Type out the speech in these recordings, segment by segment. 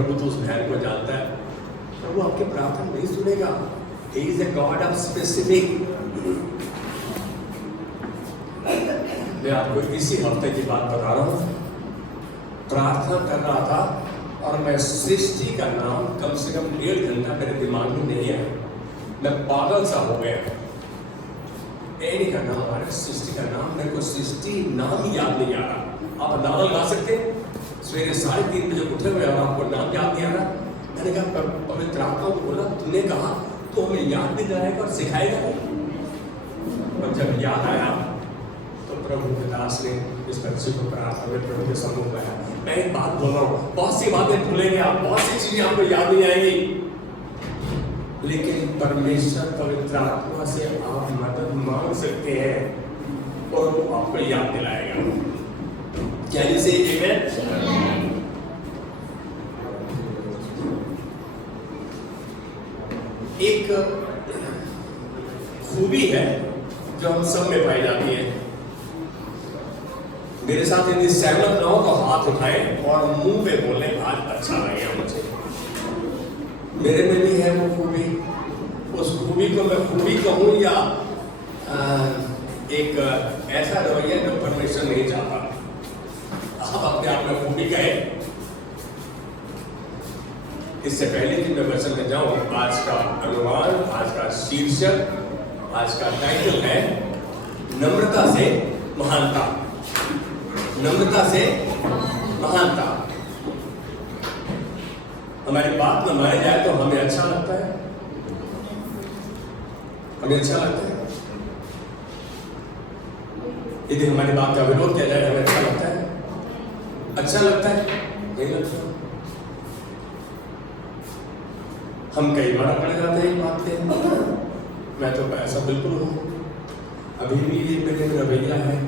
प्रभु तो उस बहन को जानता है, प्रभु आपकी प्रार्थना नहीं सुनेगा। He is a God of specific। मैं आपको इसी हफ्ते की बात बता रहा हूँ। प्रार्थना कर रहा था और मैं सृष्टि का नाम कम से कम 1.5 घंटा मेरे दिमाग में नहीं आया। मैं पागल सा हो गया। एनी का नाम आ रहा, सृष्टि का नाम, मेरे को सृष्टि नाम याद नहीं आ रहा। आप नाम लगा सकते हैं? सवेरे 3:30 बजे उठे हुए और आपको नाम याद नहीं आ रहा। मैंने कहा पवित्र आत्मा को बोला, तूने कहा तो हमें याद भी दिलाएगा और सिखाएगा। और जब याद आया तो प्रभु के दास ने इस बच्चे को प्रार्थना में प्रभु के सम्मुख लाया। मैं एक बात बोल रहा हूँ, बहुत सी बातें भूलेंगे आप, बहुत सी चीजें आपको याद नहीं आएंगी, लेकिन परमेश्वर पवित्र आत्मा से आप मदद मांग सकते हैं और वो आपको याद दिलाएगा। क्या इसे एक खूबी है जो हम सब में पाई जाती है। मेरे साथ यदि सहमत ना हो तो हाथ उठाएं और मुंह पे बोलें, आज अच्छा लगेगा मुझे। मेरे में भी है वो खूबी। उस खूबी को मैं खूबी कहूं या एक ऐसा रवैया जो परमेश्वर नहीं चाहता, आप अपने आप में खूबी कहें। इससे पहले कि मैं वचन में जाऊं, आज का अनुमान, आज का शीर्षक, आज का टाइटल है नम्रता से महानता। नम्रता से महानता। हमारी बात न माने जाए तो हमें अच्छा लगता है, हमें अच्छा लगता है। यदि हमारी बात का विरोध किया जाए हमें अच्छा लगता है, अच्छा लगता है, नहीं लगता। हम कई बार पड़ जाते हैं बात पे, मैं तो ऐसा बिल्कुल हूँ, अभी भी ये मेरे रवैया है।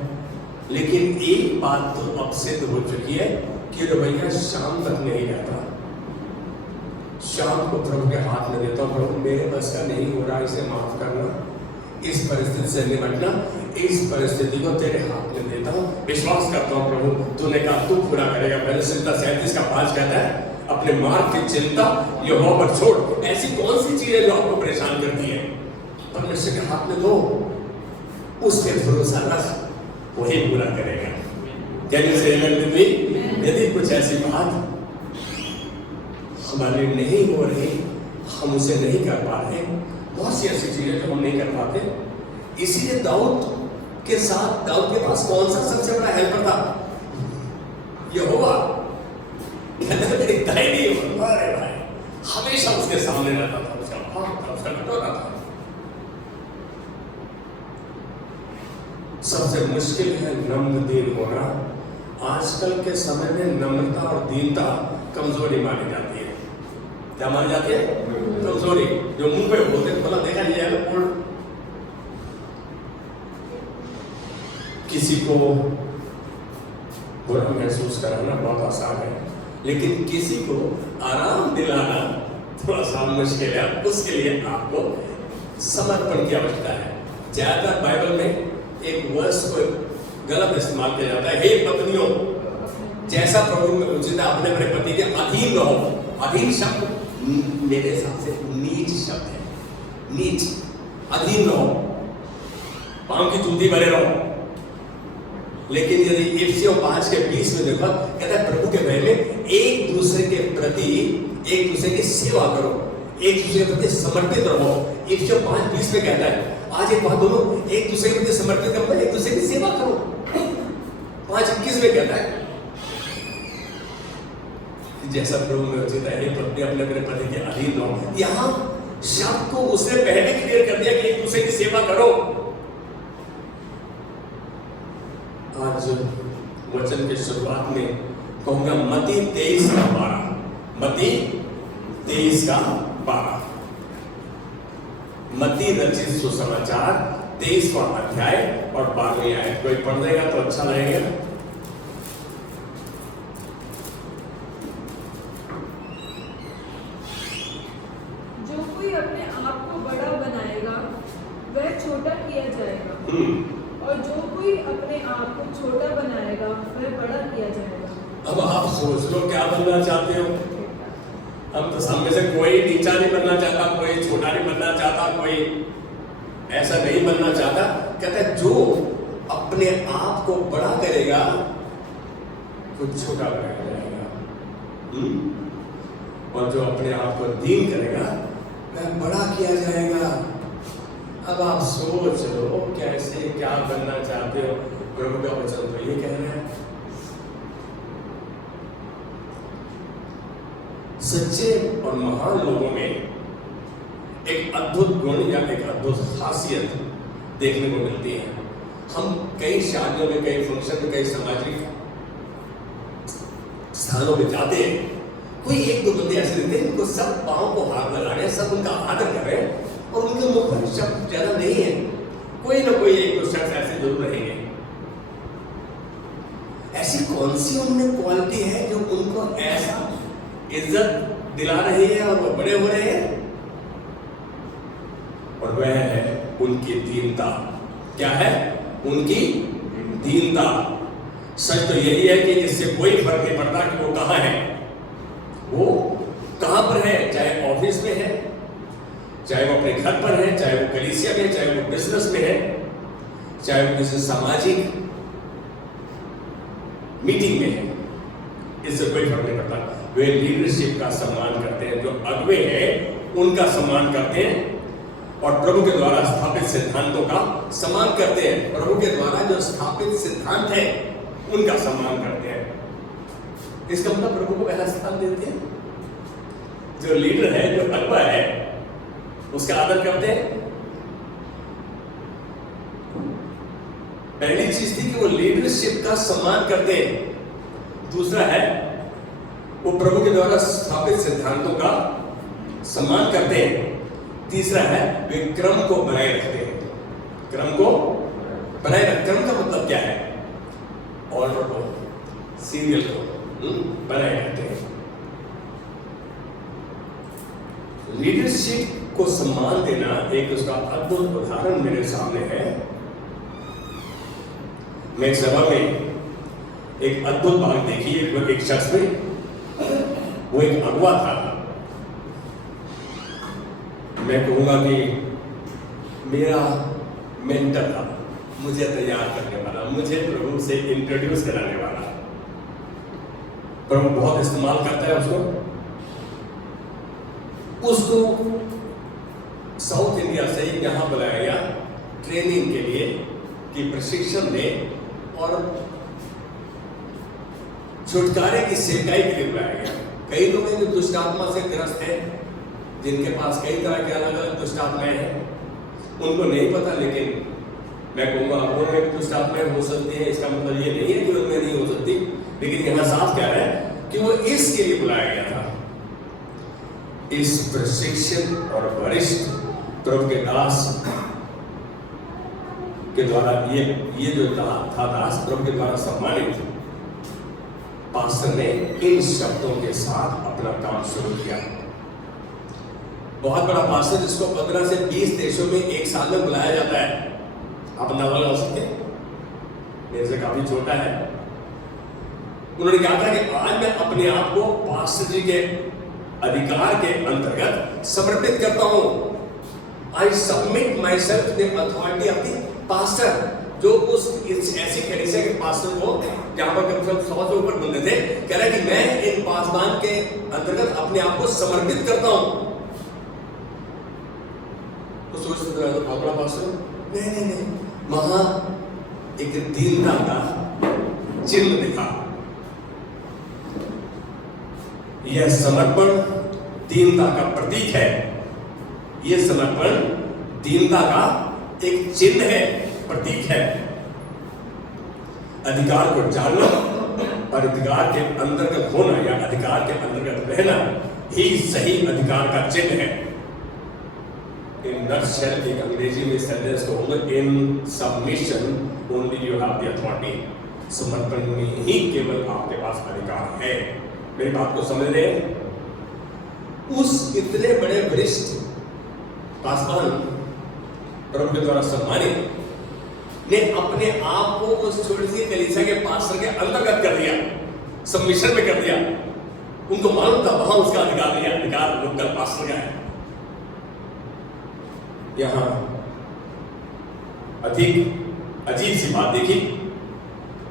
लेकिन एक बात तो अब सिद्ध हो चुकी है कि रवैया शाम तक नहीं रहता। शाम को प्रभु के हाथ में देता हूँ, प्रभु मेरे बस का नहीं हो रहा, इसे माफ करना, इस परिस्थिति से निपटना, इस परिस्थिति को तेरे हाथ में देता हूँ। विश्वास करता हूँ प्रभु तूने कहा तू पूरा करेगा। पहले संहिता 37:5 कहता है, अपने मार्ग की चिंता यहोवा पर छोड़। ऐसी कौन सी चीज है जो आपको परेशान करती है? परमेश्वर के हाथ में दो, उस पर भरोसा रख, वही पूरा करेगा। यदि कुछ ऐसी बात हमारे नहीं हो रही, हम उसे नहीं कर पा रहे, बहुत सी ऐसी चीजें जो हम नहीं कर पाते, इसीलिए दाऊद के पास कौन सा सबसे बड़ा हेल्पर था? यहोवा। हमेशा उसके सामने रहता था, उसका कटोरा था। सबसे मुश्किल है नम्र दीन होना। आजकल के समय में नम्रता और दीनता कमजोरी मानी जाती है। क्या मानी जाती है? कमजोरी। जो मुंह पे बोलते बोला देखा नहीं जाएगा। किसी को बुरा महसूस कराना बहुत आसान है, लेकिन किसी को आराम दिलाना थोड़ा सा मुश्किल है। उसके लिए आपको समर्पण की आवश्यकता है। ज्यादातर बाइबल में एक वर्ष को गलत इस्तेमाल किया जाता है, हे पत्नियों जैसा प्रभु में उचित है अपने अपने पति के अधीन रहो। अधीन शब्द मेरे हिसाब से नीच शब्द है, नीच। अधीन रहो, पांव की जूती भरे रहो। लेकिन यदि इफिसियों 5:20 में देखो, कहता है प्रभु के भय में एक दूसरे के प्रति एक दूसरे की सेवा करो, एक दूसरे के प्रति समर्पित रहो। इफिसियों 5:20 में कहता है, आज एक बात बोलो, एक दूसरे के प्रति समर्पित करो, एक दूसरे की सेवा करो। 5:21 में कहता है जैसा प्रभु में उचित है पत्नी अपने अपने पति के अधीन रहो। यहाँ शब्द को उसने पहले क्लियर कर दिया कि एक दूसरे की सेवा करो। आज वचन की शुरुआत में कहूंगा मत्ती 23:12। मत्ती 23:12। मत्ती रचित सुसमाचार 23वां अध्याय और 12वीं आयत। कोई पढ़ देगा तो अच्छा लगेगा। जो कोई अपने आप को बड़ा बनाएगा वह छोटा किया जाएगा, और जो कोई अपने आप को छोटा बनाएगा वह बड़ा किया जाएगा। अब आप सोच लो क्या बनना चाहते हो? हम तो सामने से कोई नीचा नहीं बनना चाहता, कोई छोटा नहीं बनना चाहता, कोई ऐसा नहीं बनना चाहता। कहता है जो अपने आप को बड़ा करेगा कुछ छोटा बनाया जाएगा, और जो अपने आप को दीन करेगा वह बड़ा किया जाएगा। अब आप सोच लो कैसे क्या बनना चाहते हो। प्रभु का वचन तो ये कह रहा है। सच्चे और महान लोगों में एक अद्भुत गुण या एक अद्भुत खासियत देखने को मिलती है। हम कई शादियों में, कई फंक्शन में, कई सामाजिक स्थानों में जाते हैं, कोई एक दो बंदे ऐसे रहते हैं जिनको सब पाँव को हाथ लगा रहे हैं, सब उनका आदर कर रहे हैं, और उनके मुख पर शब्द ज्यादा नहीं है। कोई ना कोई एक दो शख्स ऐसे जरूर रहेंगे। ऐसी कौन सी उनमें क्वालिटी है जो उनको ऐसा इज्जत दिला रही है और वो बड़े हो रहे हैं? और वह है उनकी दीनता। क्या है? उनकी दीनता। सच तो यही है कि इससे कोई फर्क नहीं पड़ता कि वो कहां है, वो कहां पर है, चाहे ऑफिस में है, चाहे वो अपने घर पर है, चाहे वो कलीसिया में, चाहे वो बिजनेस में है, चाहे वो किसी सामाजिक मीटिंग में है, इससे कोई फर्क नहीं पड़ता। वे लीडरशिप का सम्मान करते हैं, जो अगुवे हैं उनका सम्मान करते हैं, और प्रभु के द्वारा स्थापित सिद्धांतों का सम्मान करते हैं। प्रभु के द्वारा जो स्थापित सिद्धांत है उनका सम्मान करते हैं। इसका मतलब प्रभु को पहला स्थान देते हैं। जो लीडर है, जो अगुवा है, उसका आदर करते हैं। पहली चीज थी कि वो लीडरशिप का सम्मान करते हैं। दूसरा है वो प्रभु के द्वारा स्थापित सिद्धांतों का सम्मान करते हैं। तीसरा है वे क्रम को बनाए रखते हैं। क्रम को बनाए रखते, क्रम का मतलब क्या है? ऑर्डर को, सीरियल को बनाए रखते हैं। लीडरशिप को सम्मान देना एक उसका अद्भुत उदाहरण मेरे सामने है। मैं एक सभा में एक अद्भुत बात देखी। एक शख्स में, वो एक अगुवा था। मैं कहूंगा कि मेरा मेंटर था, मुझे तैयार करने वाला, मुझे प्रभु से इंट्रोड्यूस कराने वाला। प्रभु बहुत इस्तेमाल करता है उसको साउथ इंडिया से यहां बुलाया गया ट्रेनिंग के लिए कि प्रशिक्षण दे और छुटकारे की सेवकाई के लिए बुलाया गया। कई लोग हैं जो दुष्ट आत्मा से ग्रस्त हैं, जिनके पास कई तरह के अलग अलग दुष्ट आत्माएं हैं, उनको नहीं पता। लेकिन मैं कहूँगा उनमें दुष्ट आत्माएं हो सकती है, इसका मतलब ये नहीं है कि उनमें नहीं हो सकती, लेकिन यहाँ साफ कह रहा है कि वो इसके लिए बुलाया गया था। इस प्रशिक्षण और वरिष्ठ प्रभु के दास के द्वारा ये जो था दास प्रभु के द्वारा सम्मानित, पास्टर ने इन शब्दों के साथ अपना काम शुरू किया। बहुत बड़ा पास्टर जिसको 15 से 20 देशों में एक साल में बुलाया जाता है, आप अंदाजा लगा सकते हैं, मेरे से काफी छोटा है। उन्होंने कहा था कि आज मैं अपने आप को पास्टर जी के अधिकार के अंतर्गत समर्पित करता हूं। I submit my self the authority of the pastor. जो इस ऐसी कलीसिया के पास्टर को, जहां पर कम से कम 100 से ऊपर बंदे थे, कह रहा है कि मैं इन पासबान के अंतर्गत अपने आप को समर्पित करता हूं। तो सोचते थे बहुत बड़ा पास्टर, नहीं, वहां एक दीनता का चिन्ह दिखा। यह समर्पण दीनता का प्रतीक है। यह समर्पण दीनता का एक चिन्ह है, प्रतीक है। अधिकार को जानना और अधिकार के अंतर्गत होना या अधिकार के अंतर्गत रहना ही सही अधिकार का चिन्ह है। इन नटशेल एक अंग्रेजी में सेंटेंस कहूंगा, in submission only you have the authority. समर्पण में ही केवल आपके पास अधिकार है। मेरी बात को समझ रहे हैं? उस इतने बड़े वरिष्ठ पासवान प्रभु के द्वारा सम्मानित ने अपने आप को उस छोटी सी कलीसिया के पास्टर के अंतर्गत कर दिया, सबमिशन में कर दिया। उनको मालूम था वहां उसका अधिकार कल पास्टर का है। यहां अधिक अजीब सी बात देखी,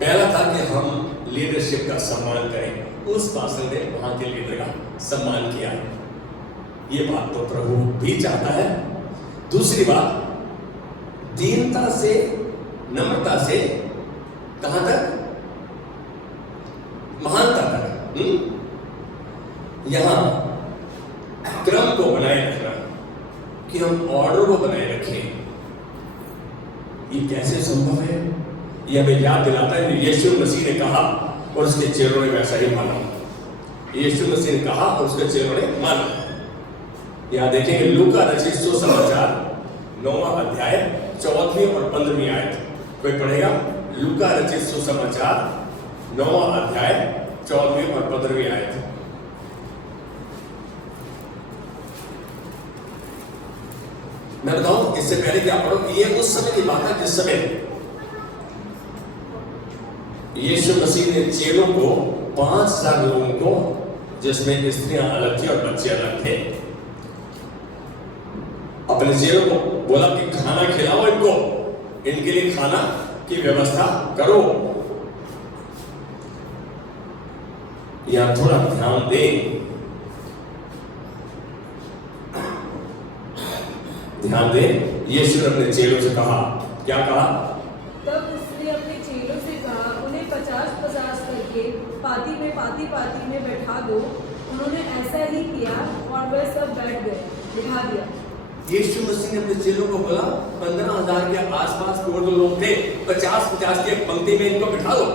पहला था कि हम लीडरशिप का सम्मान करें, उस पास्टर ने वहां के लीडर का सम्मान किया। ये बात तो प्रभु भी चाहता है। दूसरी बात, दीनता से, नम्रता से कहां तक? महानता तक। यहां क्रम को बनाए रखना, कि हम ऑर्डर को बनाए रखें, ये कैसे संभव है? ये हमें याद दिलाता है कि यीशु मसीह ने कहा और उसके चेलों ने वैसा ही माना। यीशु मसीह ने कहा और उसके चेलों ने माना। यहां देखेंगे लूका रचित सुसमाचार 9वां अध्याय 14वीं और 15वीं आयत। कोई पढ़ेगा? लूका रचित सुसमाचार 9वां अध्याय 14वीं और 15वीं आयत। मैं बताऊं इससे पहले क्या पढ़ो, ये उस समय की बात है जिस समय यीशु मसीह ने चेलों को 5,000 लोगों को, जिसमें स्त्रियां अलग थी और बच्चे अलग थे, अपने चेलों को बोला कि खाना खिलाओ इनको, इनके लिए खाना की व्यवस्था करो। यहां थोड़ा ध्यान दें, ध्यान दें। यीशु ने अपने चेलों से कहा, क्या कहा? तब उसने अपने चेलों से कहा, उन्हें 50-50 करके पाती में बैठा दो। उन्होंने ऐसा ही किया और वह सब बैठ गए, बिठा दिया। यीशु मसीह ने अपने चेलों को बोला, 15,000 के आसपास टोटल लोग थे, 50-50 की एक पंक्ति में इनको बिठा दो।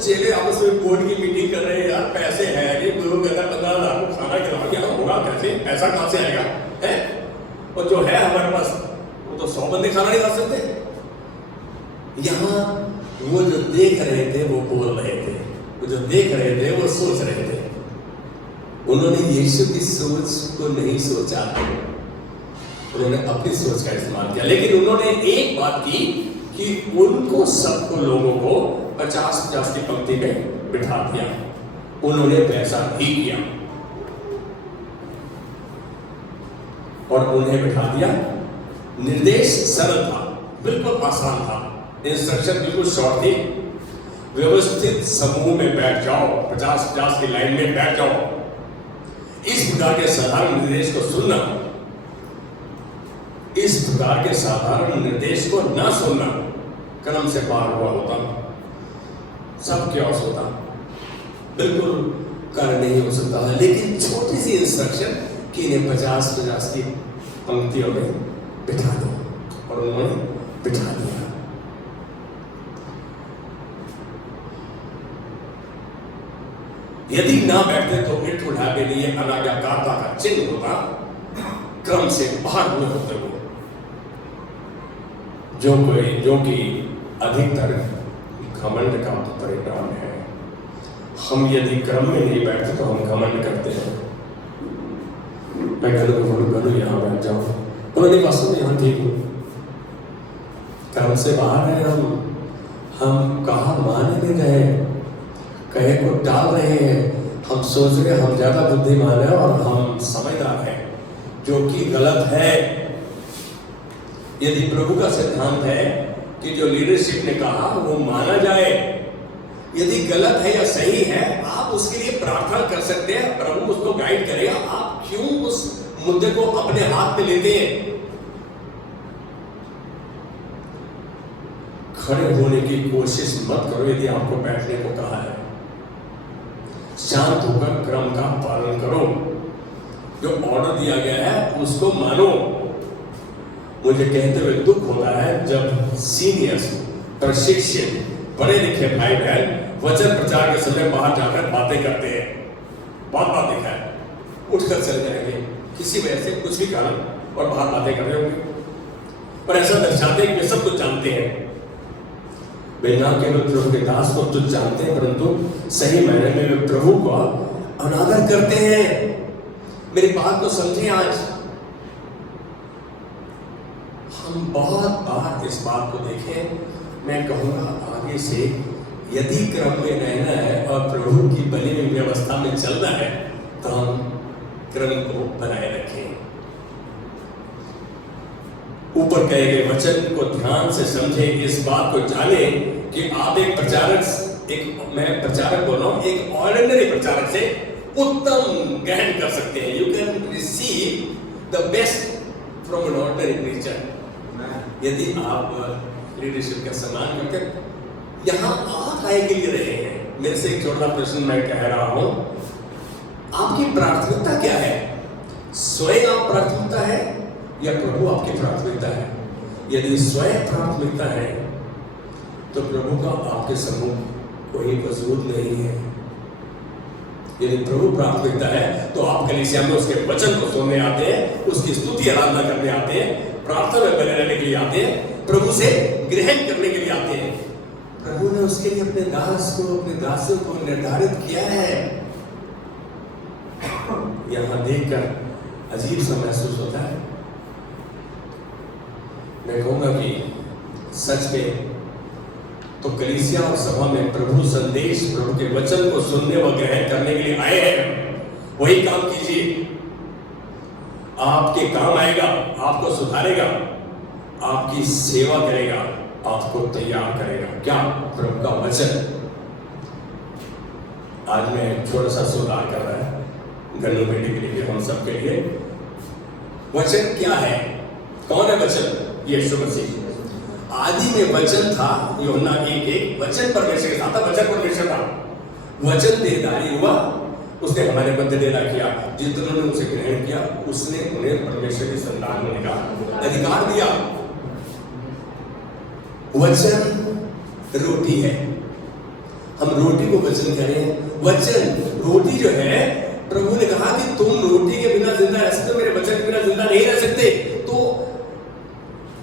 चेले आपस में बोर्ड की मीटिंग कर रहे हैं, यार पैसे हैं नहीं, गुरु कहता 15,000 को खाना खिलाओ, क्या होगा कैसे, पैसा कहां से आएगा है? और जो है हमारे पास वो तो 100 बंदे खाना नहीं खा सकते। यहां वो जो देख रहे थे वो बोल रहे थे, वो जो देख रहे थे वो सोच रहे थे। उन्होंने यीशु की सोच को नहीं सोचा, उन्होंने अपनी सोच का इस्तेमाल किया। लेकिन उन्होंने एक बात की कि उनको सबको लोगों को 50-50 की पंक्ति में बिठा दिया। उन्होंने वैसा ही किया और उन्हें बिठा दिया। निर्देश सरल था, बिल्कुल आसान था, इंस्ट्रक्शन बिल्कुल शॉर्ट थी। व्यवस्थित समूह में बैठ जाओ, 50-50 की लाइन में बैठ जाओ। इस प्रकार के साधारण निर्देश को सुनना, इस प्रकार के साधारण निर्देश को ना सुनना क्रम से पार हुआ होता, सब क्योस होता, बिल्कुल कार्य नहीं हो सकता है। लेकिन छोटी सी इंस्ट्रक्शन कि इन्हें 50-50 की पंक्तियों में बिठा दो, और उन्होंने बिठा दिया। यदि ना बैठते तो इट वुड हैव बीन, ये अनाज्ञाकारिता का चिन्ह होता, क्रम से बाहर हुए होते हो। जो कि अधिकतर घमंड का परिणाम है। हम यदि क्रम में नहीं बैठते तो हम घमंड करते हैं। मैं गलू को बोलूँ, गलू यहाँ बैठ जाओ, बोलो वास्तव में यहाँ ठीक हूँ, क्रम से बाहर है। हम कहा माने में गए, कहे को टाल रहे हैं। हम सोच रहे हम ज्यादा बुद्धिमान है और हम समझदार हैं, जो कि गलत है। यदि प्रभु का सिद्धांत है कि जो लीडरशिप ने कहा वो माना जाए, यदि गलत है या सही है, आप उसके लिए प्रार्थना कर सकते हैं, प्रभु उसको गाइड करेगा। आप क्यों उस मुद्दे को अपने हाथ में लेते हैं? खड़े होने की कोशिश मत करो यदि आपको बैठने को कहा है। शांत होकर क्रम का पालन करो, जो ऑर्डर दिया गया है उसको मानो। मुझे कहते हुए दुख होता है जब सीनियर्स, प्रशिक्षित, पढ़े लिखे भाई बहन वचन प्रचार के समय बाहर जाकर बातें करते हैं। बात देखा है, उठकर चले जाएंगे किसी वजह से, कुछ भी कारण, और बाहर बातें कर रहे होंगे और ऐसा दर्शाते हैं कि सब कुछ जानते हैं। वे ना केवल प्रभु के दास को तुझ जानते हैं, परंतु सही मायने में वे प्रभु का अनादर करते हैं। मेरी बात को समझे। आज हम बहुत बार इस बात को देखें। मैं कहूँगा आगे से यदि क्रम में रहना है और प्रभु की बनी हुई व्यवस्था में चलना है तो हम क्रम को बनाए रखें। ऊपर कहे गए वचन को ध्यान से समझें, इस बात को जाने कि आप एक मैं प्रचारक बोल रहा हूं, एक ऑर्डिनरी प्रचारक से उत्तम ग्रहण कर सकते हैं। You can receive the best from an ordinary preacher. यदि आप लीडरशिप का सम्मान करते, यहाँ आप आए के लिए रहे हैं। मेरे से एक छोटा प्रश्न मैं कह रहा हूं, आपकी प्राथमिकता क्या है? स्वयं आप प्राथमिकता है या प्रभु आपकी प्राथमिकता है? यदि स्वयं प्राथमिकता है तो प्रभु का आपके सम्मुख कोई वजूद नहीं है। यदि प्रभु प्राथमिकता है तो आप कलीसिया में उसके वचन को सुनने आते हैं, उसकी स्तुति आराधना करने आते हैं, प्रार्थना में बने रहने के लिए आते हैं, प्रभु से ग्रहण करने के लिए आते हैं। प्रभु ने उसके लिए अपने दास को, अपने दासों को निर्धारित किया है। यहां देखकर अजीब सा महसूस होता है। मैं कहूंगा कि सच में तो कलीसिया और सभा में प्रभु संदेश, प्रभु के वचन को सुनने व ग्रहण करने के लिए आए हैं। वही काम कीजिए, आपके काम आएगा, आपको सुधारेगा, आपकी सेवा करेगा, आपको तैयार करेगा। क्या? प्रभु का वचन। आज मैं थोड़ा सा सुधार कर रहा है गन्नू बेटी के लिए, हम सब के लिए। वचन क्या है? कौन है वचन? यीशु मसीह। आदि में वचन था, यूहन्ना 1:1, वचन परमेश्वर के साथ था, वचन परमेश्वर था। वचन देहधारी हुआ, उसने हमारे मध्य डेरा किया। जितनों ने उसे ग्रहण किया, उसने उन्हें परमेश्वर की संतान होने का अधिकार दिया। वचन रोटी है, हम रोटी को वचन कह रहे हैं। वचन रोटी जो है, प्रभु ने कहा कि तुम रोटी के बिना जिंदा रह सकते हो, मेरे वचन के बिना जिंदा नहीं रह सकते। तो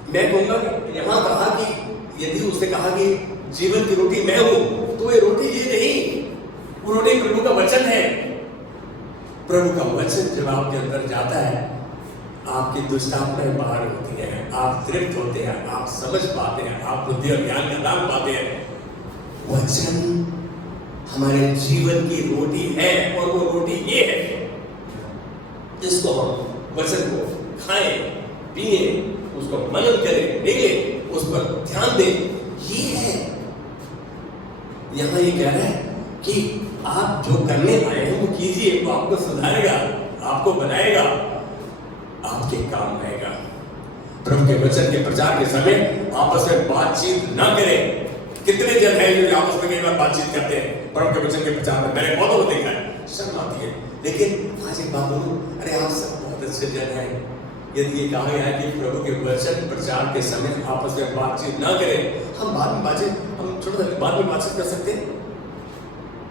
मैं कहूंगा, यहां कहा कि यदि उसने कहा कि जीवन की रोटी मैं हूं, तो ये रोटी ये नहीं, वो रोटी प्रभु का वचन है। प्रभु का वचन जब आपके अंदर जाता है, आपकी दुष्टात्माएं बाहर होती हैं, आप तृप्त होते हैं, आप समझ पाते हैं, आप बुद्धि और ज्ञान का दान पाते हैं। वचन हमारे जीवन की रोटी है, और वो रोटी ये है जिसको हम वचन को खाएं, पिए, उसको मनन करें, निगले, उस पर ध्यान दें। ये है, यहां ये कह रहा है कि आप जो करने आए हैं वो कीजिए, वो आपको सुधारेगा, आपको बनाएगा, आपके काम आएगा। प्रभु के वचन के प्रचार के समय आपस में बातचीत ना करें। कितने जन हैं जो आपस में कई बार बातचीत करते हैं प्रभु के वचन के प्रचार में? मैंने बहुतों को देखा है, शर्म आती है। लेकिन आज एक बात बोलूं, अरे आप सब बहुत अच्छे जन हैं। यदि ये कहा गया है कि प्रभु के वचन प्रचार के समय आपस में बातचीत ना करें, हम बाद में बातचीत कर सकते हैं,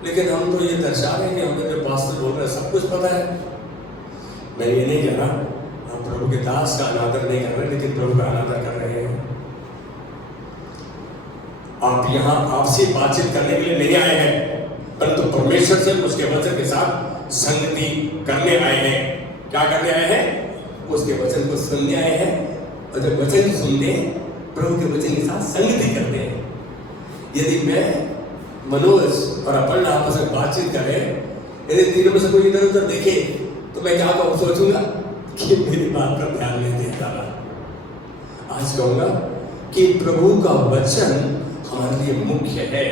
लेकिन हम तो ये दर्शा रहे हैं कि हमें जो पास्टर बोल रहे हैं सब कुछ पता है। मैं ये नहीं कह रहा हम प्रभु के दास का अनादर नहीं कर रहे, लेकिन प्रभु का अनादर कर रहे हैं। आप यहाँ आपसी बातचीत करने के लिए नहीं आए हैं, परंतु परमेश्वर से, उसके वचन के साथ संगति करने आए हैं। क्या करने आए हैं? उसके वचन को सुनने आए हैं। और जब वचन सुनते हैं, प्रभु के वचन के साथ संगति करते हैं। यदि मैं, मनोज और अपर्णा आपस में बातचीत करें, यदि तीनों में से कोई इधर उधर देखे, तो मैं क्या कहूँ? सोचूंगा कि मेरी बात पर ध्यान नहीं देता। आज कहूंगा कि प्रभु का वचन हमारे लिए मुख्य है।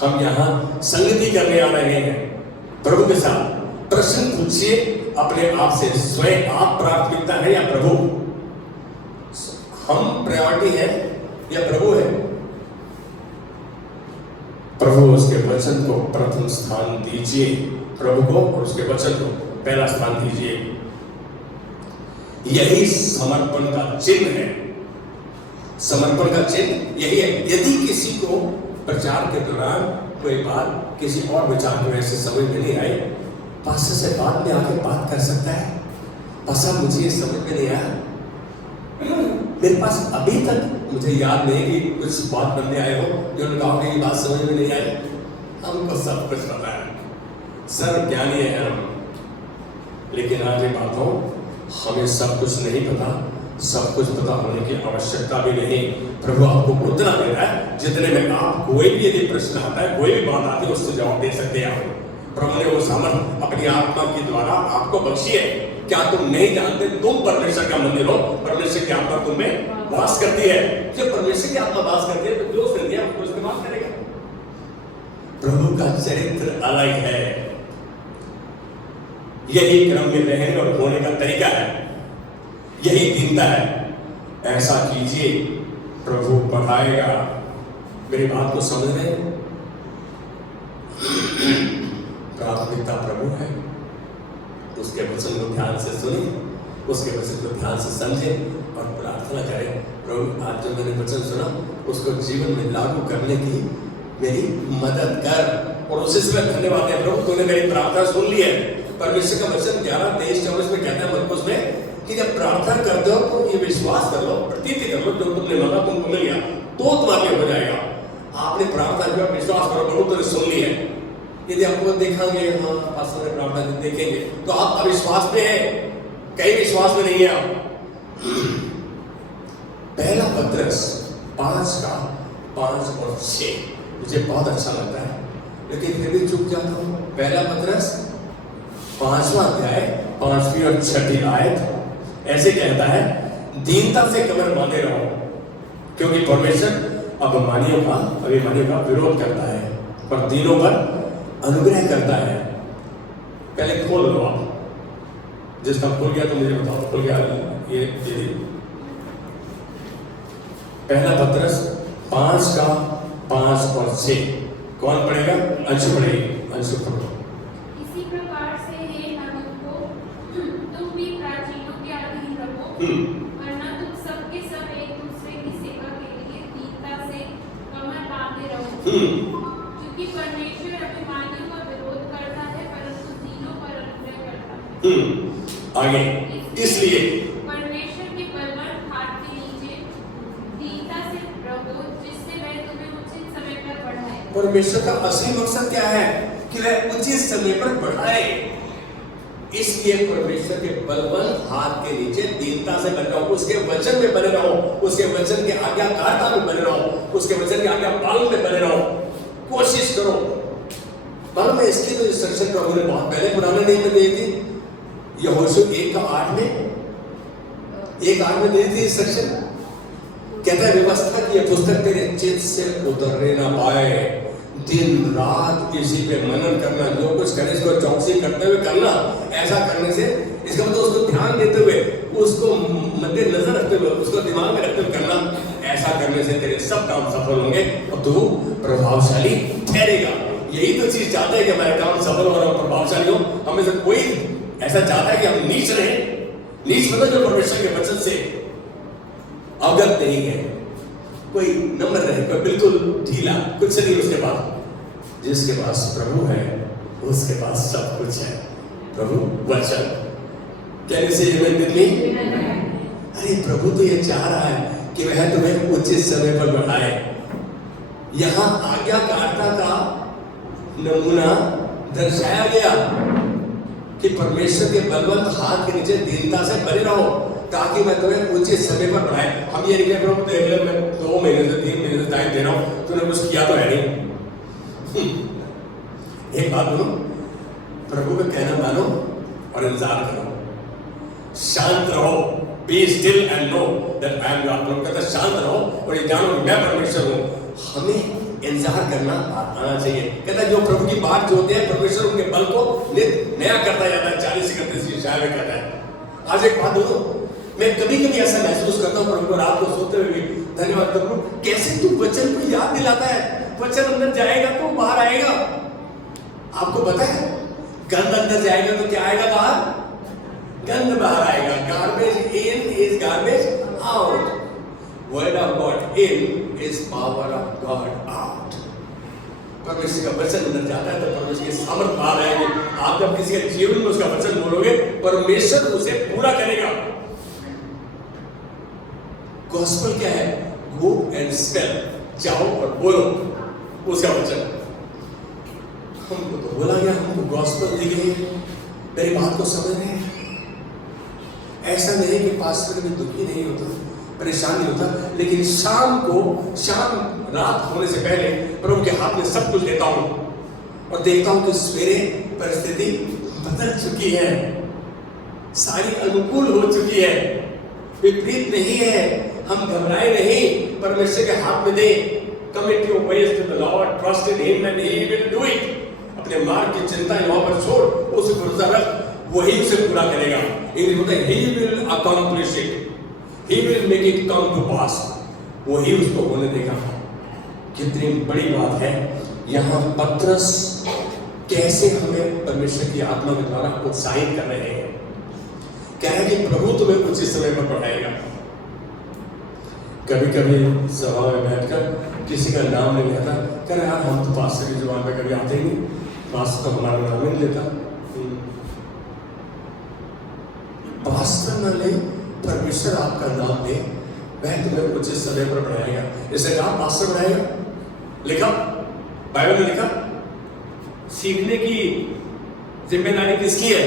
हम यहाँ संगति करने आ रहे हैं प्रभु के साथ। प्रश्न पूछिए अपने आप से, स्वयं आप प्राथमिकता है या प्रभु? हम प्रायोरिटी है या प्रभु है? प्रभु, उसके वचन को प्रथम स्थान दीजिए। प्रभु को और उसके वचन को पहला स्थान दीजिए। यही समर्पण का चिन्ह है। समर्पण का चिन्ह यही है। यदि किसी को प्रचार के दौरान कोई बात किसी और विचार में ऐसे समझ में नहीं आई, पास्टर से बाद में आके बात कर सकता है। पास्टर, मुझे ये समझ में नहीं आया, मेरे पास अभी तक मुझे याद नहीं कि कुछ बात बंदे आए हो जो उन्होंने कहा कि ये बात समझ में नहीं आई। हमको सब कुछ पता है, सर्व ज्ञानी है हम। लेकिन आज ये बात हो, हमें सब कुछ नहीं पता, सब कुछ पता होने की आवश्यकता भी नहीं। प्रभु आपको उतना दे रहा है जितने में आप कोई भी यदि प्रश्न आता है, कोई भी बात आती है, उससे जवाब दे सकते हैं। प्रभु ने वो सामर्थ अपनी आत्मा के द्वारा आपको बख्शी है। क्या तुम नहीं जानते तुम परमेश्वर का मंदिर हो, परमेश्वर की आत्मा तुम में वास करती है। जब परमेश्वर की आत्मा वास करती है तो जो उसने दिया उसको इस्तेमाल करेगा। प्रभु का चरित्र अलग है, यही क्रम में रहने और होने का तरीका है, यही दीनता है। ऐसा कीजिए, प्रभु बढ़ाएगा। मेरी बात को समझ रहे हैं? प्राथमिकता प्रभु है, उसके वचन को ध्यान से सुने, उसके वचन को ध्यान से समझे और प्रार्थना करें, प्रभु आज जो मैंने वचन सुना उसको जीवन में लागू करने की मेरी मदद कर। और उसी से मैं धन्यवाद है प्रभु, तूने मेरी प्रार्थना सुन ली है। परमेश्वर का वचन 11:23-24 में कहता है मरकुस में कि जब प्रार्थना करते हो तो ये विश्वास कर लो, प्रतीति कर लो, जो तुमने मांगा तुमको मिल गया, तो तुम्हारे हो जाएगा। आपने प्रार्थना किया, विश्वास करो प्रभु तूने सुन ली है। यदि आपको देखेंगे, हाँ पास्टर ने प्रार्थना की, देखेंगे तो आप अविश्वास में है, कई विश्वास में नहीं है आप। पहला पत्रस 5:5 और 6 मुझे बहुत अच्छा लगता है, लेकिन फिर भी चुप जाता हूँ। पहला पत्रस 5वां अध्याय 5वीं और 6वीं आयत ऐसे कहता है, दीनता से कमर बांधे रहो, क्योंकि परमेश्वर अभिमानियों का विरोध करता है पर दीनों पर अनुग्रह करता है। पहले खोल लो आप, जिसका खुल गया तो मुझे बताओ, खुल गया ये पहला पत्रस 5:5 और 6 कौन पढ़ेगा? अंशु पढ़ेगी, अंशु पढ़ो। इसी प्रकार से हे नमको, तुम भी प्राचीनों के अधीन रहो, वरना तुम सबके सब एक दूसरे की सेवा के लिए दीनता से कमर बांधे रहो। क्योंकि परमेश्वर अभिमानियों का विरोध करता है परंतु दीनों पर अनुग्रह करता है। आगे, इसलिए परमेश्वर के बलवंत हाथ के नीचे दीनता से रहो, जिससे वह तुम्हें उचित समय पर बढ़ाए। परमेश्वर का असली मकसद क्या है? कि वह उचित समय पर बढ़ाए। इसलिए परमेश्वर के बलवंत हाथ के नीचे दीनता से बने रहो, उसके वचन में बने रहो, उसके वचन के आज्ञाकारिता में बने रहो, उसके वचन के आज्ञा पालन में बने रहो। कोशिश करो। मालूम है इसकी तो इंस्ट्रक्शन प्रभु ने बहुत पहले पुराने नियम में दी थी। यहोशू 1:8 में दी थी इंस्ट्रक्शन। कहता है व्यवस्था की यह पुस्तक तेरे चित्त से उतरने ना पाए, दिन रात इसी पे मनन करना, जो कुछ करे इसको चौकसी करते हुए करना। ऐसा करने से इसका मतलब उसको ध्यान देते हुए, उसको मद्देनजर रखते हुए, उसको दिमाग में रखते हुए करना। ऐसा करने से तेरे सब काम सफल होंगे और तू प्रभावशाली ठहरेगा। यही तो चीज चाहते हैं कि हमारे काम सफल और प्रभावशाली हो। हमें से कोई ऐसा चाहता है कि हम नीच रहे? नीच मतलब जो परमेश्वर के वचन से अवगत नहीं है, कोई नम्र रहे, कोई बिल्कुल ढीला, कुछ नहीं उसके पास। जिसके पास प्रभु है उसके पास सब कुछ है। प्रभु वचन कहने से अरे प्रभु तो ये चाह रहा है कि वह तुम्हें उचित समय पर बढ़ाए। यहां आज्ञाकारिता का नमूना दर्शाया गया कि परमेश्वर के बलवंत हाथ के नीचे दीनता से बने रहो ताकि मैं तुम्हें उचित समय पर बढ़ाए। हम ये नहीं कह रहे देख ले, मैं 2 महीने से 3 महीने से टाइम दे रहा हूं, तूने कुछ किया तो है नहीं। एक बात बोलो, प्रभु का कहना मानो और इंतजार करो, शांत रहो। Be still and know that I am God। प्रभु कहता है शांत रहो और ये जानो मैं परमेश्वर हूँ। हमें इंतजार करना आना चाहिए। कहता है जो प्रभु की बात जो होते हैं परमेश्वर उनके बल को नया करता जाता है। 40-31 शायद में कहता है। आज एक बात बोलो, मैं कभी कभी ऐसा महसूस करता हूँ प्रभु को रात को सोते हुए भी, धन्यवाद प्रभु कैसे तू वचन को याद दिलाता है। वचन अंदर जाएगा तो बाहर आएगा। आपको पता है गंद अंदर जाएगा तो क्या आएगा बाहर? गंद बाहर आएगा। Garbage in is garbage out. Word of God in is power of God out. परमेश्वर का वचन अंदर जाता है तो परमेश्वर की सामर्थ बाहर आएगी। आप जब किसी के जीवन में उसका वचन बोलोगे परमेश्वर उसे पूरा करेगा। गॉस्पेल क्या है? गो एंड स्पेल, जाओ और बोलो उसका वचन। हमको तो बोला गया, हमको गॉस्पेल दी गई है। मेरी बात को समझ रहे हैं? ऐसा नहीं कि पास्टर में दुखी नहीं होता, परेशान नहीं होता, लेकिन शाम रात होने से पहले प्रभु के हाथ में सब कुछ देता हूं और देखता हूं कि सवेरे परिस्थिति बदल चुकी है, सारी अनुकूल हो चुकी है, विपरीत नहीं है। हम घबराए नहीं, परमेश्वर के हाथ में दे। Commit your ways to the Lord, trust in him and he will do it. अपने मार्ग की चिंता यहाँ पर छोड़, उसे भरोसा रख, वही उसे पूरा करेगा। इंग्लिश होता है he will accomplish it, he will make it come to pass, वही उसको होने देगा। कितनी बड़ी बात है। यहाँ पत्रस कैसे हमें परमेश्वर की आत्मा के द्वारा उत्साहित कर रहे हैं। कह रहे हैं कि प्रभु तुम्हें उचित समय पर पढ़ाएगा। कभी कभी सभा में बैठकर किसी का नाम नहीं लेता, कह रहे यार हम तो पास्टर की जुबान पे कभी आते ही नहीं, पास्टर तो हमारा नाम नहीं लेता। पास्टर न ले, परमेश्वर आपका नाम ले, वह तुम्हें उचित समय पर पढ़ाएगा। इसे कहा पास्टर पढ़ाएगा, लिखा बाइबल में लिखा। सीखने की जिम्मेदारी किसकी है?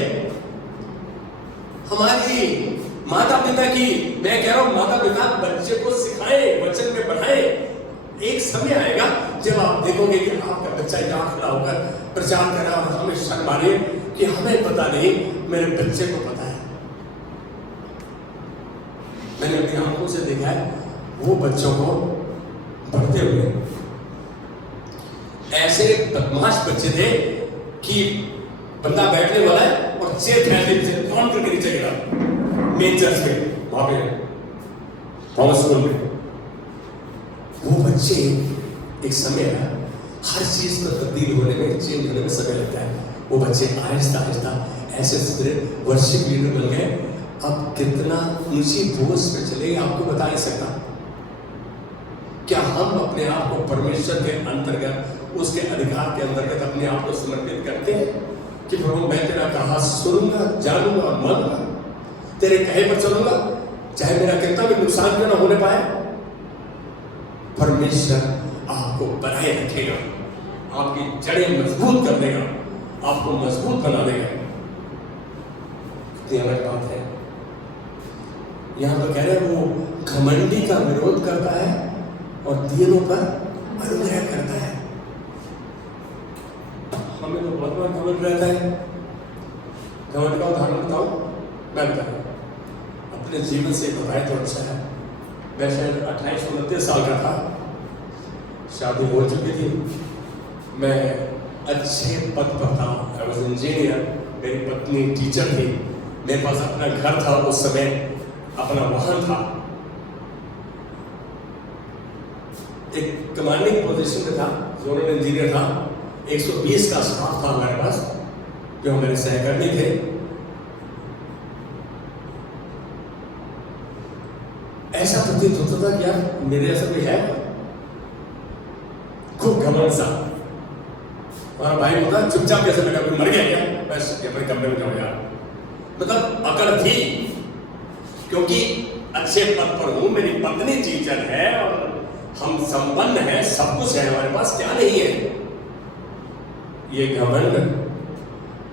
हमारी, माता पिता की। मैं कह रहा हूं माता पिता बच्चे को सिखाए, वचन में बढ़ाए। एक समय आएगा जब आप देखोगे कि आपका बच्चा यहाँ खड़ा होकर प्रचार कर रहा है, हमें शर्म आ रही है कि हमें पता नहीं, मेरे बच्चे को पता है। मैंने अपनी आंखों से देखा है वो बच्चों को बढ़ते हुए। ऐसे बदमाश बच्चे थे कि बंदा बैठने वाला है और चेयर फैलने से काउंटर के नीचे गिरा, मेन चर्च में, वहां पे थॉमस स्कूल में। वो बच्चे एक समय है, हर चीज को तब्दील होने में, चेंज होने में समय लगता है। वो बच्चे आहिस्ता आहिस्ता ऐसे वर्शिप लीडर बन गए। अब कितना ऊंची पोस्ट पे चले आपको बता नहीं सकता। क्या हम अपने आप को परमेश्वर के अंतर्गत, उसके अधिकार के अंतर्गत अपने आप को समर्पित करते हैं कि प्रभु मैं तेरा कहा सुनूंगा, जानूंगा और मानूंगा, तेरे कहे पर चलूंगा, चाहे मेरा कितना भी नुकसान क्यों ना होने पाए। परमेश्वर आपको बनाए रखेगा, आपकी जड़ें मजबूत कर देगा, आपको मजबूत बना देगा। कितनी अलग बात है। यहां पर कह रहे हैं वो घमंडी का विरोध करता है और दीनों पर अनुग्रह करता है। हमें तो बहुत बड़ा घमंड रहता है। घमंड का उदाहरण बताओ, मैं बताऊं अपने जीवन से बताए तो अच्छा है। मैं शायद 28-29 साल का था, शादी हो चुकी थी, मैं अच्छे पद पर था, आई वाज इंजीनियर, मेरी पत्नी टीचर थी, मेरे पास अपना घर था, उस समय अपना वाहन था, एक कमांडिंग पोजीशन में था, जोनल इंजीनियर था, 120 का स्टाफ था हमारे पास, जो हमारे सहकर्मी थे। ऐसा प्रतीत होता था कि यार मेरे ऐसा कोई है, खूब घमंड सा। हमारा भाई बोलता चुपचाप कैसे लगा, कोई मर गया क्या, बस अपने कमरे में जाओ यार। मतलब अकड़ थी, क्योंकि अच्छे पद पर हूं, मेरी पत्नी टीचर है और हम संपन्न हैं, सब कुछ है हमारे पास, क्या नहीं है। ये घमंड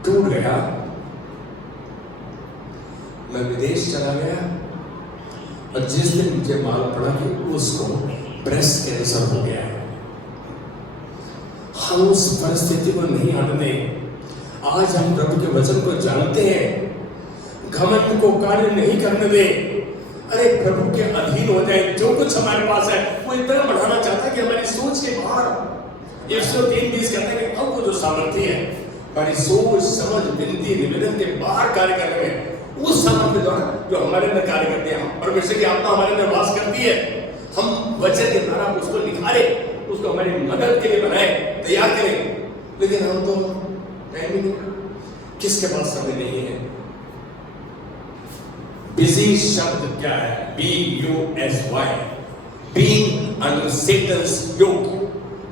टूट गया, मैं विदेश चला गया और जिस दिन मुझे मालूम पड़ा कि उसको ब्रेस्ट कैंसर हो गया है, हम उस परिस्थिति को नहीं आने। आज हम प्रभु के वचन को जानते हैं, घमंड को कार्य नहीं करने दे। अरे प्रभु के अधीन हो जाए, जो कुछ हमारे पास है वो इतना बढ़ाना चाहता है कि हमारी सोच के बाहर। 103:20 कहते हैं कि अब वो जो सामर्थ्य है हमारी सोच, समझ, विनती, निवेदन के बाहर कार्य करने में, उस सामर्थ्य द्वारा जो हमारे अंदर कार्य करते हैं, परमेश्वर की आत्मा हमारे अंदर वास करती है। हम वचन के द्वारा उसको निखारे, उसको हमारी मदद के लिए बनाए, तैयार करें। लेकिन हम तो टाइम ही नहीं, किसके पास समय नहीं है। बिजी शब्द क्या है? BUSY, बीइंग अंडर सेटन्स योक,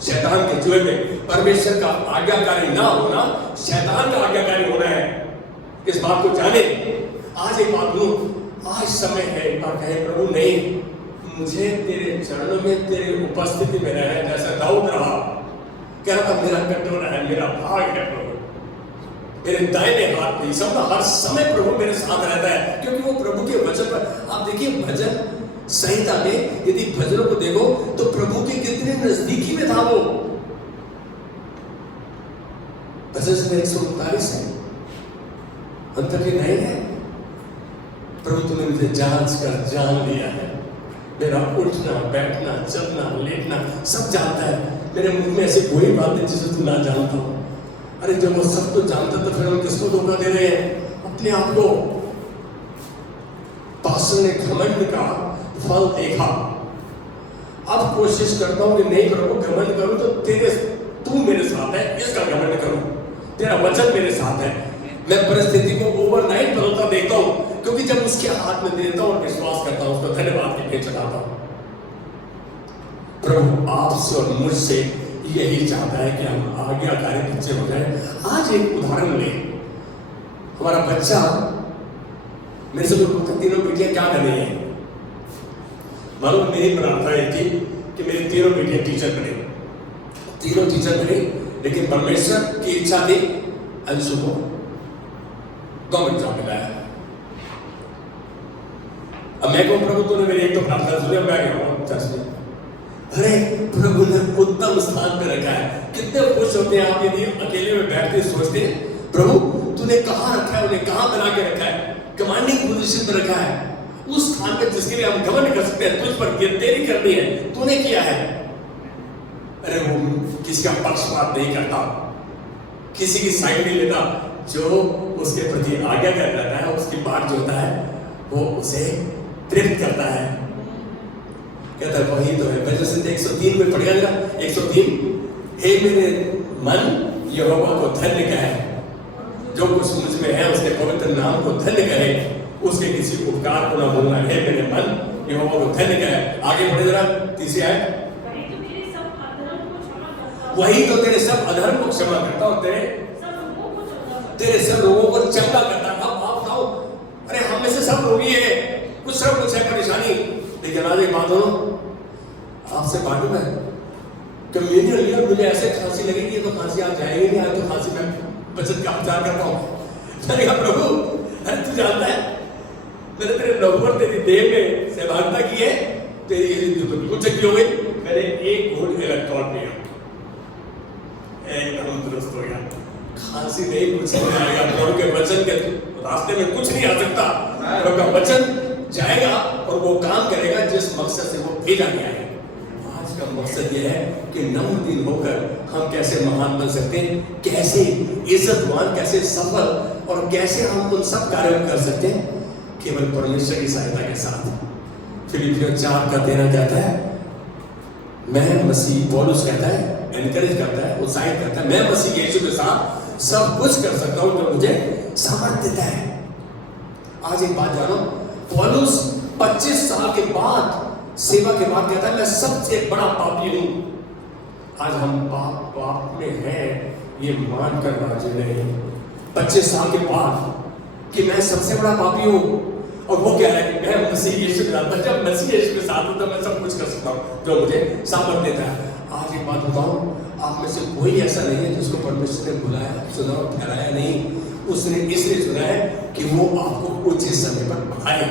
शैतान के जुए में। परमेश्वर का आज्ञाकारी ना होना, शैतान का आज्ञाकारी होना है। इस बात को जाने। आज एक बात बोलूं, आज समय है एक बार कहे प्रभु नहीं, मुझे तेरे चरणों में, तेरे उपस्थिति में रहना है। जैसा दाऊद रहा, कह रहा था मेरा कटोरा है, मेरा भाग है प्रभु, मेरे दाहिने हाथ पे सब हर समय प्रभु मेरे साथ रहता है, क्योंकि वो प्रभु के वचन पर। आप देखिए भजन संहिता में यदि भजनों को देखो तो प्रभु के कितने नजदीकी में था वो। भजन 139 है, अंत तक ये नहीं है। प्रभु तूने मुझे जांच कर जान लिया है, मेरा उठना बैठना चलना लेटना सब जानता है। मेरे मुख में ऐसी कोई बात नहीं जिसे तू ना जानता हो। अरे जब वो सब तो जानता तो फिर हम किसको धोखा दे रहे हैं? अपने आप को। पास्टर ने घमंड का फल देखा। अब कोशिश करता हूं कि नहीं प्रभु घमंड करूं तो तू मेरे साथ है, इसका घमंड करूं, तेरा वचन मेरे साथ है। मैं परिस्थिति को ओवरनाइट बदलता देखता हूं, क्योंकि जब उसके हाथ में देता हूं और विश्वास करता हूं, उसको धन्यवाद के लिए चढ़ाता हूं। प्रभु आपसे और मुझसे यही चाहता है कि हम आज्ञाकारी बच्चे हो जाए। आज एक उदाहरण ले, हमारा बच्चा मेरे से पूछता तीनों बेटियां क्या कर रही है? मालूम मेरी प्रार्थना ये थी कि मेरी तीनों बेटियां टीचर बने, तीनों टीचर बने, लेकिन परमेश्वर की इच्छा थी अंशु को गवर्नमेंट जॉब मिला है। अब मैं कहूं प्रभु तूने मेरी एक तो प्रार्थना सुनी, मैं गया चर्च में, अरे प्रभु ने उत्तम स्थान पे रखा है। कितने खुश होते हैं आप यदि अकेले में बैठते सोचते हैं प्रभु तूने कहाँ रखा है, उन्हें कहाँ बना के रखा है, कमांडिंग पोजीशन पे रखा है, उस स्थान पे जिसके लिए हम घमंड कर सकते हैं, तुझ पर तेरी करनी है, तूने किया है। अरे वो किसी का पक्षपात नहीं करता, किसी की साइड नहीं लेता, जो उसके प्रति आज्ञा कर रहता है, उसकी बात जो होता है वो उसे तृप्त करता है। कहता है वही तो है। भजन 103 में पढ़िएगा जरा, 103, हे मेरे मन यहोवा को धन्य कहे, जो कुछ मुझ में है उसके पवित्र नाम को धन्य कहे, उसके किसी उपकार को ना भूलना। हे मेरे मन यहोवा को धन्य कहे। आगे बढ़े जरा, तीसरी आयत, वही तो तेरे सब अधर्म को क्षमा करता और तेरे सब रोगों को चंगा करता। अब आप बताओ, अरे हम में से सब रोगी है, कुछ है परेशानी, लेकिन आज एक बात हो आपसे मालूम है, कम्युनियन लिया मुझे ऐसे खांसी लगेगी तो खांसी आज जाएगी नहीं, आज तो खांसी में बचत का उपचार करता हूँ। मैंने कहा प्रभु अरे तू जानता है मैंने तेरे नौकर तेरी देह में सहभागिता की है, तेरी तो बिल्कुल चक्की हो गई। मैंने एक घोल इलेक्ट्रॉन लिया, एकदम दुरुस्त हो गया, खांसी नहीं, कुछ नहीं आएगा। प्रभु के वचन के रास्ते में कुछ नहीं आ सकता। प्रभु का वचन जाएगा और वो काम करेगा जिस मकसद से वो भेजा गया है। आज का मकसद ये है कि नम्र दिन होकर हम कैसे महान बन सकते हैं, कैसे इज्जतवान, कैसे सफल, और कैसे हम उन सब कार्यों को कर सकते हैं केवल परमेश्वर की सहायता के साथ। फिलिपियों 4:13 कहता है, मैं मसीह, पौलुस कहता है, एनकरेज करता है, उत्साहित करता है, मैं मसीह यीशु के साथ सब कुछ कर सकता हूं जो मुझे सामर्थ देता है। आज एक बात जानो, पौलुस 25 साल के बाद, सेवा के बाद कहता है मैं सबसे बड़ा पापी हूं। आज हम पाप में हैं ये मानकर राजी नहीं, 25 साल के बाद कि मैं सबसे बड़ा पापी हूं, और वो कह रहा है कि मैं मसीह यीशु के साथ, जब मसीह यीशु के साथ हूं तो मैं सब कुछ कर सकता हूं जो मुझे सामर्थ देता है। आज एक बात बताऊं, आप में से कोई ऐसा नहीं है जिसको परमेश्वर ने बुलाया, चुना और ठहराया नहीं, उसने इसलिए चुना है कि वो आपको उचित समय पर बढ़ाए।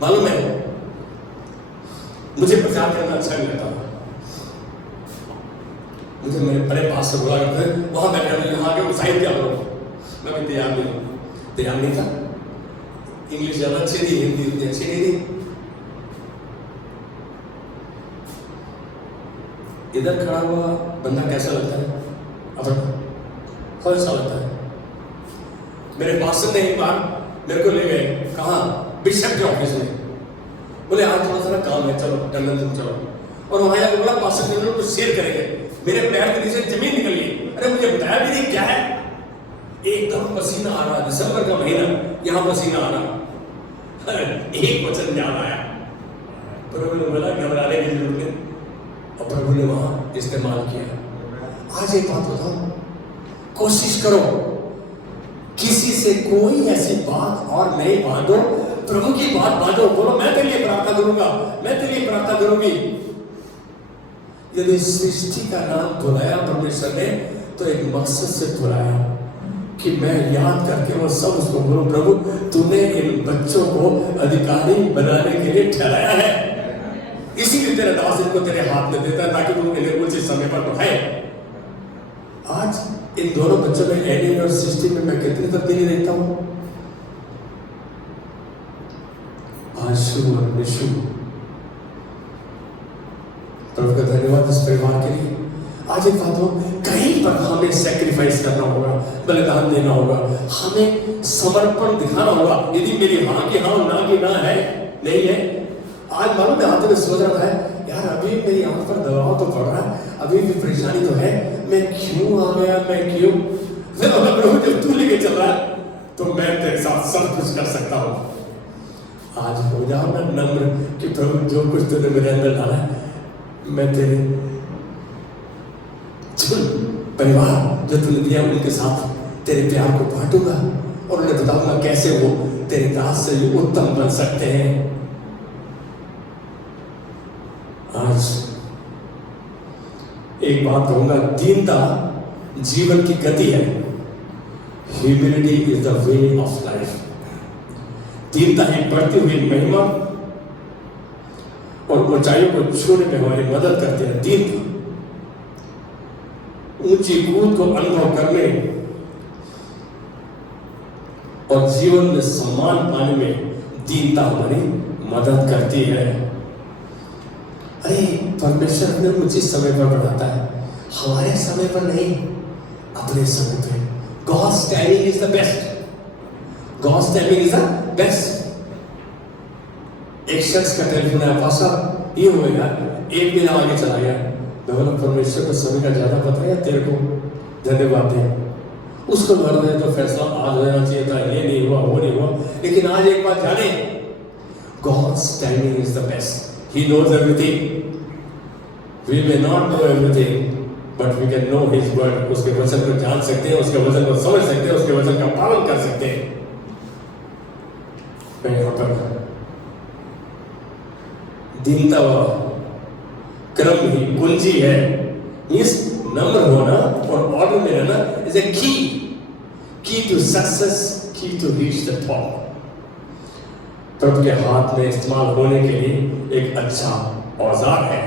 मालूम है मुझे प्रचार करना अच्छा नहीं लगता, मुझे मेरे बड़े पास से बुला करते वहां बैठा, यहाँ के उत्साहित क्या करो, मैं भी तैयार नहीं था। इंग्लिश ज्यादा अच्छी थी, हिंदी उतनी अच्छी नहीं थी। इधर खड़ा हुआ बंदा कैसा लगता है? अब अच्छा लगता है। मेरे पास्टर ने एक बार मेरे को ले गए, कहाँ? बिशप के ऑफिस में, बोले आज थोड़ा सा काम है, चलो टंडन तुम चलो, और वहां जाकर बोला पास्टर जनरल कुछ शेयर करेंगे। मेरे पैर के नीचे जमीन निकल गई। अरे मुझे बताया भी नहीं क्या है, एकदम पसीना आ रहा, दिसंबर का महीना, यहाँ पसीना आ रहा। एक वचन याद आया, प्रभु ने बोला घबराने की जरूरत नहीं, और प्रभु ने वहां इस्तेमाल किया। आज एक बात बताओ, कोशिश करो किसी से कोई ऐसी बात और नहीं बांधो, प्रभु की बात बांधो। बोलो मैं तेरे लिए प्रार्थना करूंगा, मैं तेरे लिए प्रार्थना करूंगी। यदि सृष्टि का नाम बुलाया परमेश्वर ने, तो एक मकसद से बुलाया कि मैं याद करके वो सब उसको बोलूं, प्रभु तूने इन बच्चों को अधिकारी बनाने के लिए ठहराया है, इसीलिए तेरा दास इनको तेरे हाथ में देता है ताकि तुम इन्हें उचित समय पर बढ़ाए। इन दोनों बच्चों में एडिन और सिस्टीन में मैं कितनी तब्दीली देखता हूँ। आशु और निशु, प्रभु का धन्यवाद इस परिवार के लिए। आज एक बात हो, कहीं पर हमें सैक्रिफाइस करना होगा, बलिदान देना होगा, हमें समर्पण दिखाना होगा। यदि मेरी हाँ की हाँ ना की ना है, नहीं है। आज मालूम है, हाथ में सोच रहा था यार अभी मेरी आंख पर दबाव तो पड़ रहा है, अभी भी परेशानी तो है, मैं क्यों आ गया, मैं क्यों। फिर प्रभु जब तू लेके चल रहा है तो मैं तेरे साथ सब कुछ कर सकता हूँ। आज हो जाओ ना नम्र कि प्रभु जो कुछ तूने मेरे अंदर डाला है, मैं तेरे परिवार जो तूने दिया उनके साथ तेरे प्यार को बांटूंगा और उन्हें बताऊंगा कैसे वो तेरे दास से भी उत्तम बन सकते हैं। आज एक बात कहूंगा, दीनता जीवन की गति है। Humility is the way of life. दीनता ही बढ़ती हुई महिमा और ऊंचाइयों को छूने में हमारी मदद करती है। दीनता ऊंची कूद को अनुभव करने और जीवन में सम्मान पाने में दीनता हमारी मदद करती है। अरे परमेश्वर ने उचित समय पर बढ़ाता है, हमारे समय पर नहीं, अपने समय पे। God's timing is the best. God's timing is the best. एक शख्स का टेलीफोन आया, पासा ये हो गया, एक महीना आगे चला गया। मैं बोला परमेश्वर को समय का ज्यादा पता है, तेरे को धन्यवाद दे। उसको मर दे तो फैसला आज हो जाना चाहिए था, ये नहीं हुआ, वो नहीं हुआ। लेकिन आज एक बात जाने, God's timing is the best. He knows everything. We may not know everything, but we can know His word. उसके वचन को जान सकते हैं, उसके वचन को समझ सकते हैं, उसके वचन का पालन कर सकते हैं। मैं यहाँ पर दीनता व क्रम ही कुंजी है। इस नम्र होना और ऑर्डर में रहना is a key to success, key to reach the top. प्रभु के हाथ में इस्तेमाल होने के लिए एक अच्छा औजार है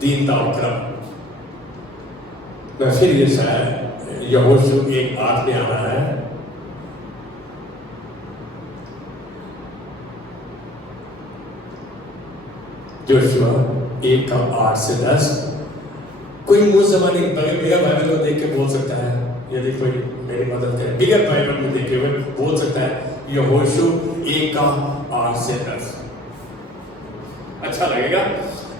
दीनता और क्रम। मैं फिर ये शायद यहोशू 1:8 में आ रहा है। यहोशू 1:8 से 10। कोई मुंह जबानी बिगर बाइबल को देख के बोल सकता है, यदि कोई मेरी मदद करे, बिगर बाइबल में देखे हुए बोल सकता है यहोशू 1:8 से 10। अच्छा लगेगा।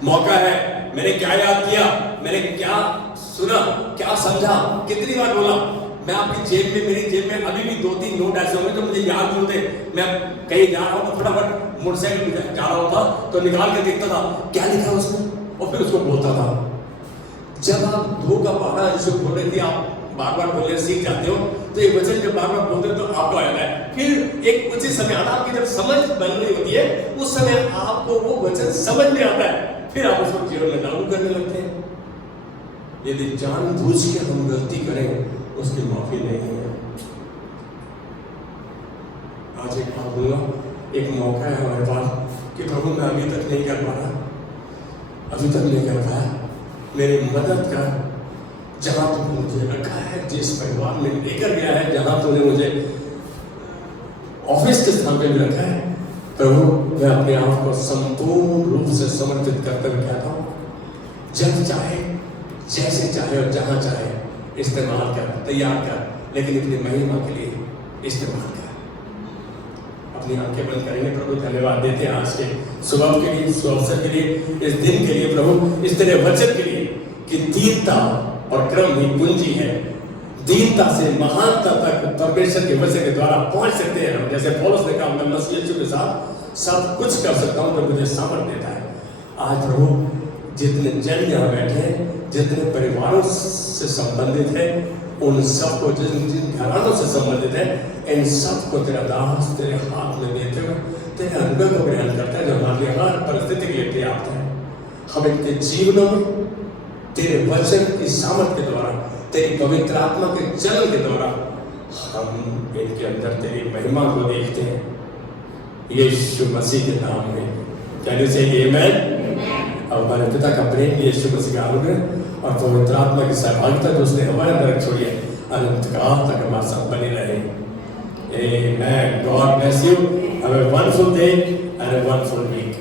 मौका है, मैंने क्या याद किया, मैंने क्या सुना, क्या समझा, कितनी बार बोला। मैं आपकी जेब में, मेरी जेब में अभी भी 2-3 नोट ऐसे होंगे जो मुझे याद नहीं होते। मैं कहीं जा रहा हूँ तो फटाफट मोटरसाइकिल जा रहा होता तो निकाल के देखता था क्या लिखा है उसमें और फिर उसको बोलता था। जब आप 2 का 12 जो बोल रही थी, आप बार बार बोलने सीख जाते हो, तो एक वचन जब बार बार बोलते हो तो आपको आता है। फिर एक उचित समय आता है, आपकी जब समझ बन रही होती है, उस समय आपको वो वचन समझ में आता है, फिर आप उसको जीवन में लागू करने लगते हैं। यदि जानबूझ के हम गलती करें, उसकी माफी नहीं है। आज एक बात बोलूंगा, एक मौका है हमारे पास कि प्रभु मैं अभी तक नहीं कर पाया, अभी तक नहीं कर पाया, मेरी मदद कर। जहां तूने मुझे रखा है, जिस परिवार में लेकर गया है, जहां तूने मुझे ऑफिस के स्थान पे भी रखा है, प्रभु मैं अपने आप को संपूर्ण रूप से समर्पित करते हुए कहता हूँ, जब चाहे, जैसे चाहे और जहां चाहे इस्तेमाल कर, तैयार कर, लेकिन अपनी महिमा के लिए इस्तेमाल कर। अपनी आंखें बंद करेंगे। प्रभु धन्यवाद देते हैं आज के सुबह के लिए, इस अवसर के लिए, इस दिन के लिए, प्रभु इस तेरे वचन के लिए कि दीनता और क्रम ही पूंजी है। दीनता से महानता तक परमेश्वर के वचन के द्वारा पहुंच सकते हैं हम। जैसे पौलुस ने कहा, मैं मसीह यीशु के साथ सब कुछ कर सकता हूं जो मुझे सामर्थ्य देता है। आज प्रभु जितने जन यहाँ बैठे हैं, जितने परिवारों से संबंधित है, उन सबको, जिन घरानों से संबंधित है, इन सबको तेरा दास तेरे हाथ में देते हुए तेरे अनुग्रह को ग्रहण करता है जो हमारे हर परिस्थिति के लिए पर्याप्त है। हम इनके जीवनों में तेरे वचन की सामर्थ्य के द्वारा, तेरी पवित्र आत्मा के चलन के द्वारा हम इनके अंदर तेरी महिमा को देखते हैं। यीशु मसीह के नाम में कहने से आमीन। और हमारे पिता का प्रेम, यीशु मसीह का अनुग्रह और पवित्र आत्मा की सहभागिता जो उसने हमारे अंदर छोड़ी है, अनंत काल तक हमारे साथ बने रहे। Amen. God bless you. Have a wonderful day and a wonderful week.